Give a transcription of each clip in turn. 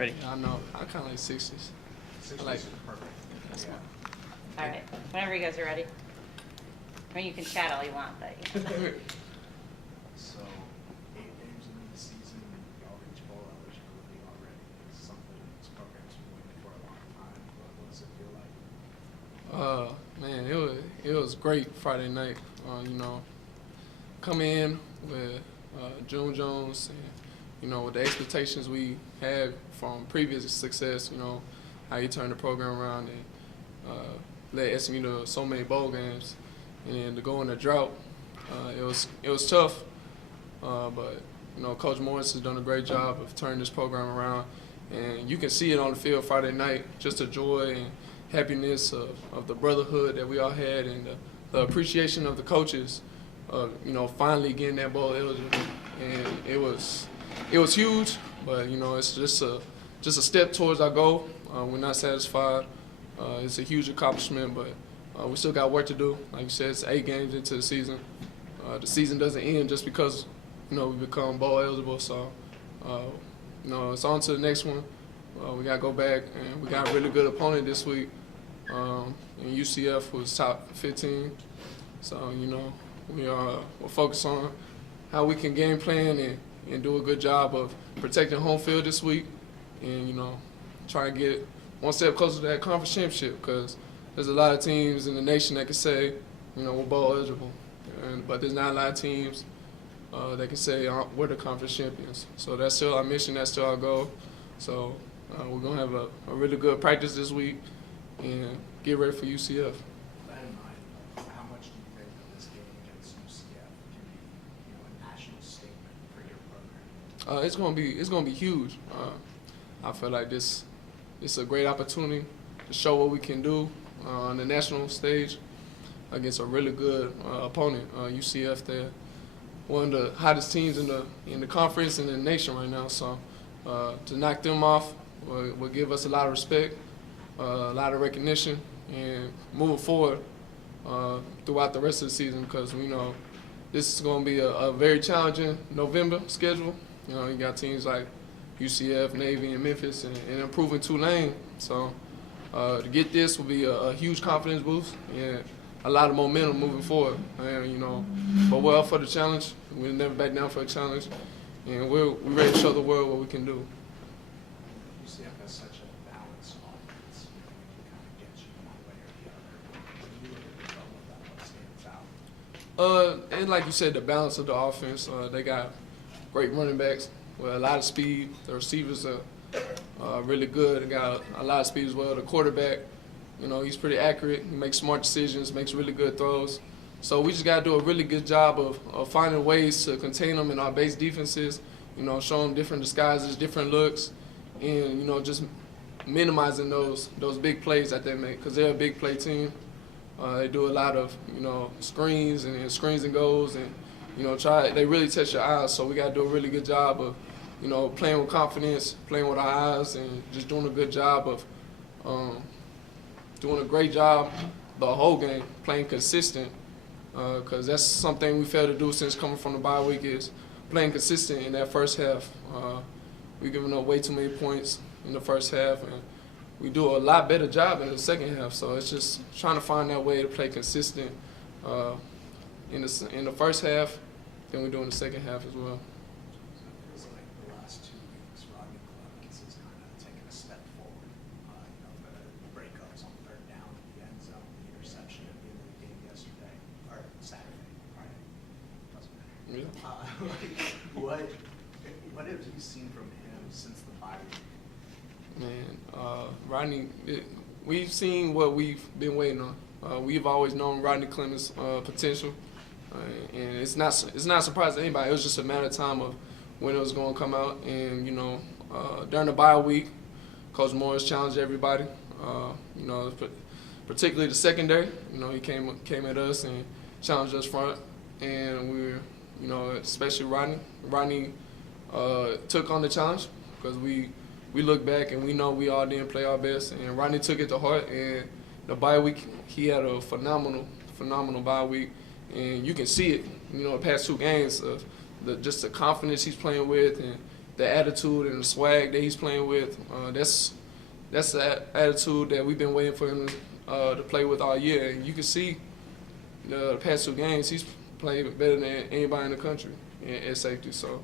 Ready? I know. I kind of like 60s. I like it. Perfect. That's Yeah. All right. Whenever you guys are ready. I mean, you can chat all you want, but. So, 8 games into the season, y'all reach bowl eligibility already. It's something this program's been waiting for a long time. What does it feel like? Man, it was great Friday night. Come in with June Jones and with the expectations we had from previous success. How he turned the program around and led SMU to so many bowl games, and to go in a drought, it was tough. But Coach Morris has done a great job of turning this program around, and you can see it on the field Friday night. Just the joy and happiness of the brotherhood that we all had, and the appreciation of the coaches. Finally getting that bowl eligible, and it was huge. But it's just a step towards our goal. We're not satisfied. It's a huge accomplishment, but we still got work to do. Like you said, it's 8 games into the season. The season doesn't end just because we become bowl eligible. So it's on to the next one. We got to go back, and we got a really good opponent this week. And UCF was top 15. So we're focused on how we can game plan and do a good job of protecting home field this week, and try to get one step closer to that conference championship, because there's a lot of teams in the nation that can say we're bowl eligible, but there's not a lot of teams that can say we're the conference champions. So that's still our mission, that's still our goal. So we're going to have a really good practice this week and get ready for UCF. With that in mind, how much do you think that this game against UCF can be, a national statement for your program? It's gonna be huge. I feel like it's a great opportunity to show what we can do on the national stage against a really good opponent. UCF, they're one of the hottest teams in the conference and in the nation right now. So to knock them off will give us a lot of respect, a lot of recognition, and moving forward throughout the rest of the season, because we know this is going to be a very challenging November schedule. You got teams like UCF, Navy, and Memphis, and improving Tulane. So to get this will be a huge confidence boost and a lot of momentum moving forward. And, but we're up for the challenge. We'll never back down for a challenge, and we're ready to show the world what we can do. UCF has such a balanced offense. It can kind of get you one way or the other. When you look at the film of that, what stands out? And like you said, the balance of the offense. They got great running backs with a lot of speed. The receivers are really good. They got a lot of speed as well. The quarterback, he's pretty accurate. He makes smart decisions, makes really good throws. So we just got to do a really good job of finding ways to contain them in our base defenses, show them different disguises, different looks, and, just minimizing those big plays that they make, because they're a big play team. They do a lot of, screens and goals, and, they really test your eyes. So we got to do a really good job of, playing with confidence, playing with our eyes, and just doing a good job of doing a great job the whole game, playing consistent, because that's something we failed to do since coming from the bye week, is playing consistent in that first half. We're giving up way too many points in the first half, and we do a lot better job in the second half. So it's just trying to find that way to play consistent in the first half than we do in the second half as well. So it feels like the last 2 weeks, Rodney Clemens has kind of taken a step forward. The breakups on 3rd down at the end zone, the interception at the end of the game yesterday, or Saturday, Friday, doesn't matter. Yeah. What have you seen from him since the bye week? Man, Rodney, we've seen what we've been waiting on. We've always known Rodney Clemens' potential, and it's not surprising to anybody. It was just a matter of time of when it was going to come out. And during the bye week, Coach Morris challenged everybody. Particularly the secondary. He came at us and challenged us front, and we were, especially Rodney. Rodney took on the challenge, because we look back and we know we all didn't play our best, and Rodney took it to heart. And the bye week, he had a phenomenal bye week, and you can see it, the past 2 games of just the confidence he's playing with, and the attitude and the swag that he's playing with, that's the attitude that we've been waiting for him to play with all year. And you can see the past 2 games, he's played better than anybody in the country at safety. So,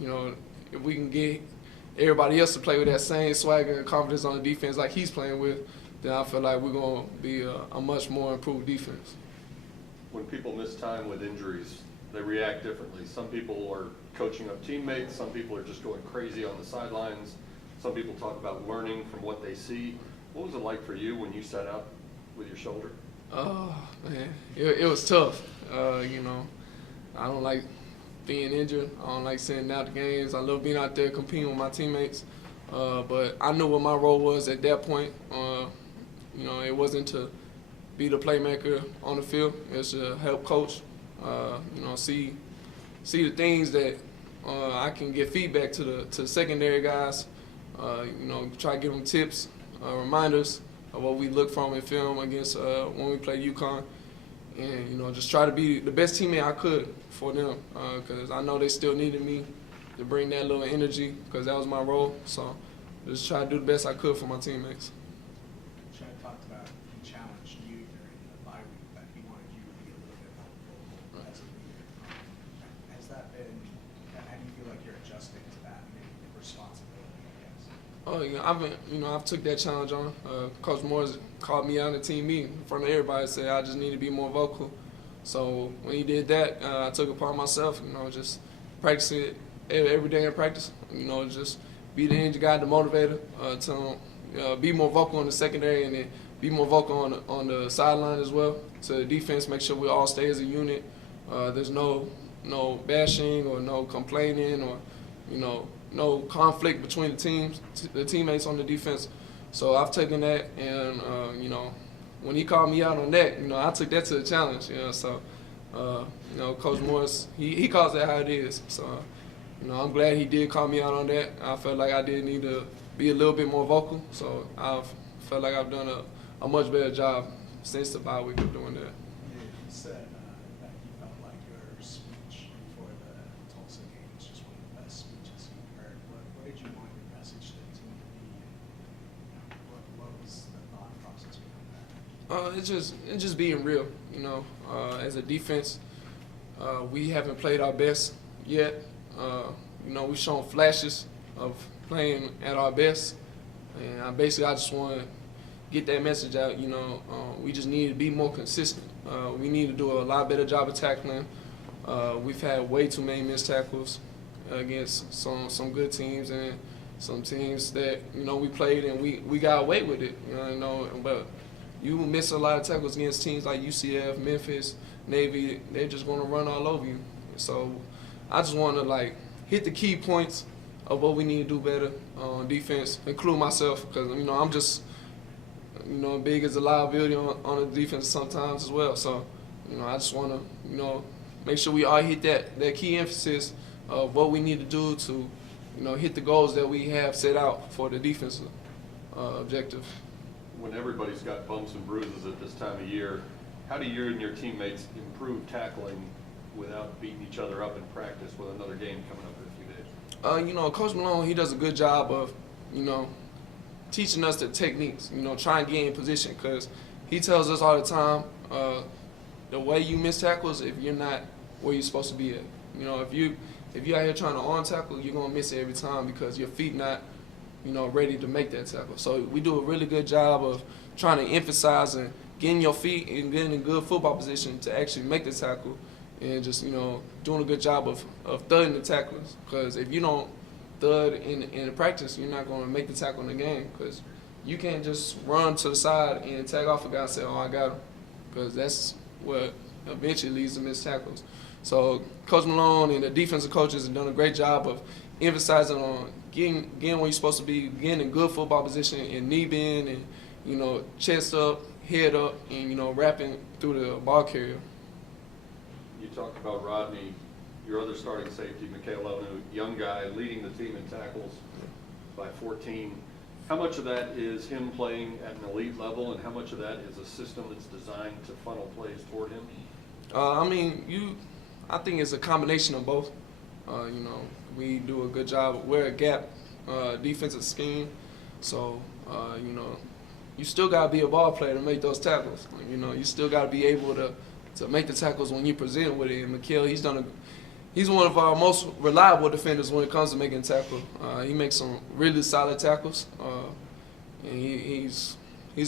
you know, if we can get everybody else to play with that same swagger and confidence on the defense like he's playing with, then I feel like we're going to be a much more improved defense. When people miss time with injuries, they react differently. Some people are coaching up teammates. Some people are just going crazy on the sidelines. Some people talk about learning from what they see. What was it like for you when you sat out with your shoulder? Oh, man, it was tough. You know, I don't like being injured. I don't like sitting out the games. I love being out there competing with my teammates. But I knew what my role was at that point. You know, it wasn't to be the playmaker on the field. It was to help coach. You know, see the things that I can give feedback to the secondary guys. You know, try to give them tips, reminders of what we look from in film against when we play UConn. And, you know, just try to be the best teammate I could for them, because I know they still needed me to bring that little energy, because that was my role. So just try to do the best I could for my teammates. Chad talked about he challenged you during the bye week that he wanted you to be a little bit more vocal as a leader. Has that been, how do you feel like you're adjusting to that maybe responsibility, I guess? Oh, I've took that challenge on. Coach Morris called me out in the team meeting in front of everybody and said I just need to be more vocal. So when he did that, I took it upon myself, you know, just practicing it every day in practice. You know, just be the energy guy, the motivator, to be more vocal in the secondary and then be more vocal on the sideline as well. To the defense, make sure we all stay as a unit. There's no bashing or no complaining or, you know, no conflict between the teammates on the defense. So I've taken that, and you know, when he called me out on that, you know, I took that to the challenge. You know, so you know, Coach Morris, he calls it how it is. So you know, I'm glad he did call me out on that. I felt like I did need to be a little bit more vocal. So I've felt like I've done a much better job since the bye week of doing that. You said that you felt like your speech before the Tulsa game was just one of the best speeches you've heard. What did you want your message to the team to be? And, what was the thought process behind that? It's just being real. You know, as a defense, we haven't played our best yet. You know, we've shown flashes of playing at our best, and I just want to get that message out. You know, we just need to be more consistent. We need to do a lot better job of tackling. We've had way too many missed tackles against some good teams and some teams that, you know, we played and we got away with it. You know, but you miss a lot of tackles against teams like UCF, Memphis, Navy. They're just going to run all over you. So I just want to, like, hit the key points of what we need to do better on defense, include myself, because, you know, I'm just, you know, big as a liability on the defense sometimes as well. So, you know, I just want to, you know, make sure we all hit that key emphasis of what we need to do to, you know, hit the goals that we have set out for the defensive objective. When everybody's got bumps and bruises at this time of year, how do you and your teammates improve tackling without beating each other up in practice with another game coming up in a few days? You know, Coach Malone, he does a good job of, you know, teaching us the techniques, you know, trying to get in position, because he tells us all the time, the way you miss tackles if you're not where you're supposed to be at. You know, if you're out here trying to arm tackle, you're going to miss it every time because your feet not, you know, ready to make that tackle. So we do a really good job of trying to emphasize and getting your feet and getting in good football position to actually make the tackle, and just, you know, doing a good job of thudding the tackles. Because if you don't thud in the practice, you're not going to make the tackle in the game, because you can't just run to the side and tag off a guy and say, oh, I got him, because that's what eventually leads to missed tackles. So Coach Malone and the defensive coaches have done a great job of emphasizing on getting where you're supposed to be, getting in good football position, and knee bend, and, you know, chest up, head up, and, you know, wrapping through the ball carrier. You talked about Rodney, your other starting safety, Mikhail Elnu, young guy, leading the team in tackles by 14. How much of that is him playing at an elite level, and how much of that is a system that's designed to funnel plays toward him? I think it's a combination of both. You know, We do a good job. We're a gap defensive scheme, so you know, you still gotta be a ball player to make those tackles. You know, you still gotta be able to make the tackles when you present with it. And Mikhail, he's one of our most reliable defenders when it comes to making tackle. He makes some really solid tackles, and he's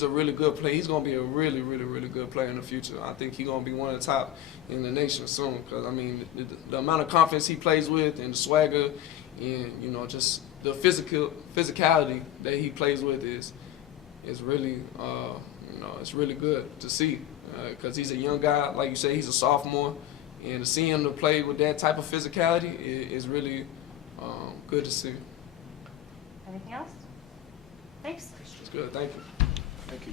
a really good player. He's gonna be a really, really, really good player in the future. I think he's gonna be one of the top in the nation soon. Because I mean, the amount of confidence he plays with, and the swagger, and you know, just the physicality that he plays with is really, you know, it's really good to see. Because he's a young guy, like you say, he's a sophomore, and to see him to play with that type of physicality is really good to see. Anything else? Thanks. It's good. Thank you. Thank you.